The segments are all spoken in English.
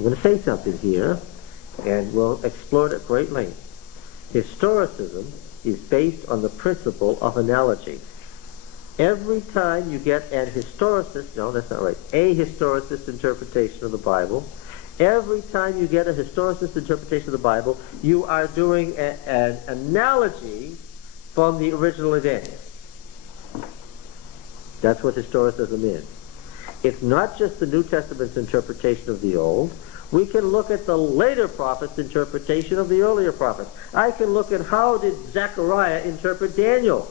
I'm going to say something here, and we'll explore it at great length. Historicism is based on the principle of analogy. Every time you get an historicist, no, that's not right, a historicist interpretation of the Bible, every time you get a historicist interpretation of the Bible, you are doing an analogy from the original event. That's what historicism is. It's not just the New Testament's interpretation of the Old. We can look at the later prophets' interpretation of the earlier prophets. I can look at how did Zechariah interpret Daniel?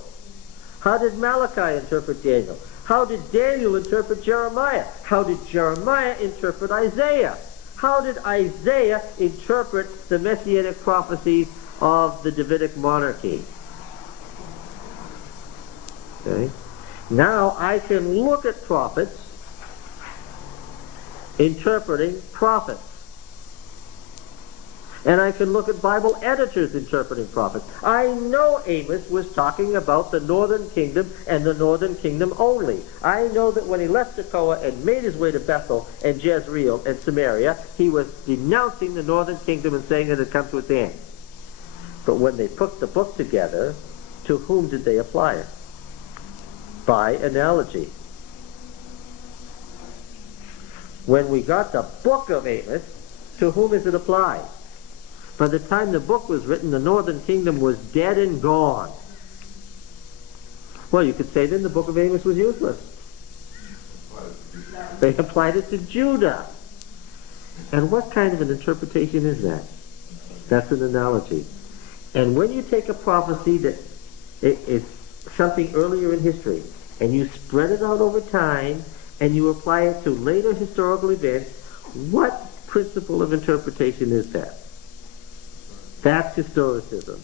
How did Malachi interpret Daniel? How did Daniel interpret Jeremiah? How did Jeremiah interpret Isaiah? How did Isaiah interpret the messianic prophecies of the Davidic monarchy? Okay. Now I can look at prophets interpreting prophets. And I can look at Bible editors interpreting prophets. I know Amos was talking about the northern kingdom and the northern kingdom only. I know that when he left Tekoa and made his way to Bethel and Jezreel and Samaria, he was denouncing the northern kingdom and saying it had come to its end. But when they put the book together, to whom did they apply it? By analogy. When we got the book of Amos, to whom is it applied? By the time the book was written, the northern kingdom was dead and gone. Well, you could say then the book of Amos was useless. They applied it to Judah. And what kind of an interpretation is that? That's an analogy. And when you take a prophecy that is something earlier in history, and you spread it out over time, and you apply it to later historical events, what principle of interpretation is that? That's historicism.